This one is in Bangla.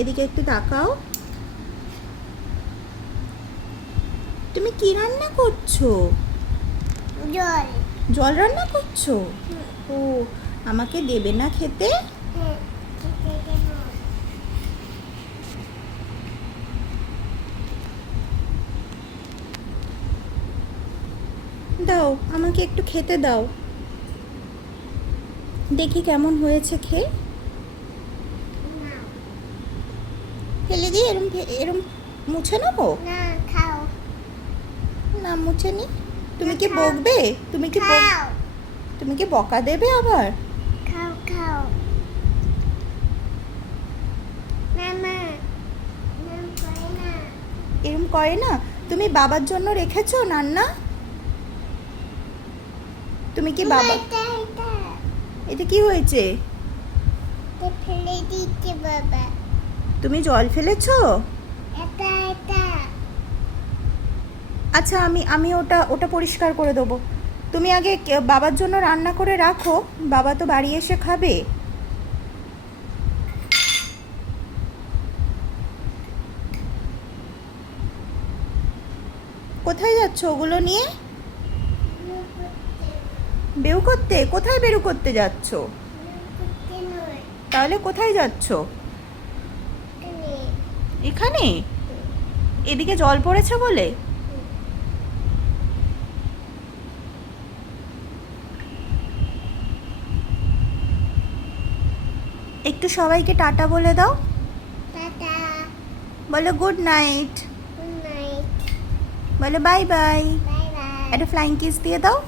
এদিকে একটু তাকাও। তুমি কি রান্না করছো? জল। জল রান্না করছো? ও, আমাকে দেবে না খেতে? দাও, আমাকে একটু খেতে দাও, দেখি কেমন হয়েছে খেয়ে। ফেলে দিয়ে এরম এরম মুছে নেবো? না, খাও। না, মুছে নি। তুমি না, কি খাও। বকবে? তুমি কি খাও। তুমি কি বকা দেবে আবার? খাও খাও। মামা, নাম করে না। এরম করে না? তুমি বাবার জন্য রেখেছো রান্না? তুমি কি বাবা? এটা এটা এটা কি হয়েছে? এটা ফেলে দিচ্ছে বাবা। তুমি জল ফেলেছো? এটা এটা আচ্ছা, আমি আমি ওটা ওটা পরিষ্কার করে দেবো। তুমি আগে বাবার জন্য রান্না করে রাখো, বাবা তো বাড়ি এসে খাবে। কোথায় যাচ্ছ ওগুলো নিয়ে? বেউ করতে? কোথায় বেরু করতে যাচ্ছ? করতে নয়। তাহলে কোথায় যাচ্ছ? এখানে। এখানে? এদিকে জল পড়েছে বলে? একটু সবাইকে টাটা বলে দাও। টাটা। বলো গুড নাইট। Good night. বলো বাই বাই। Bye bye. একটা ফ্লাইং কিস দিয়ে দাও।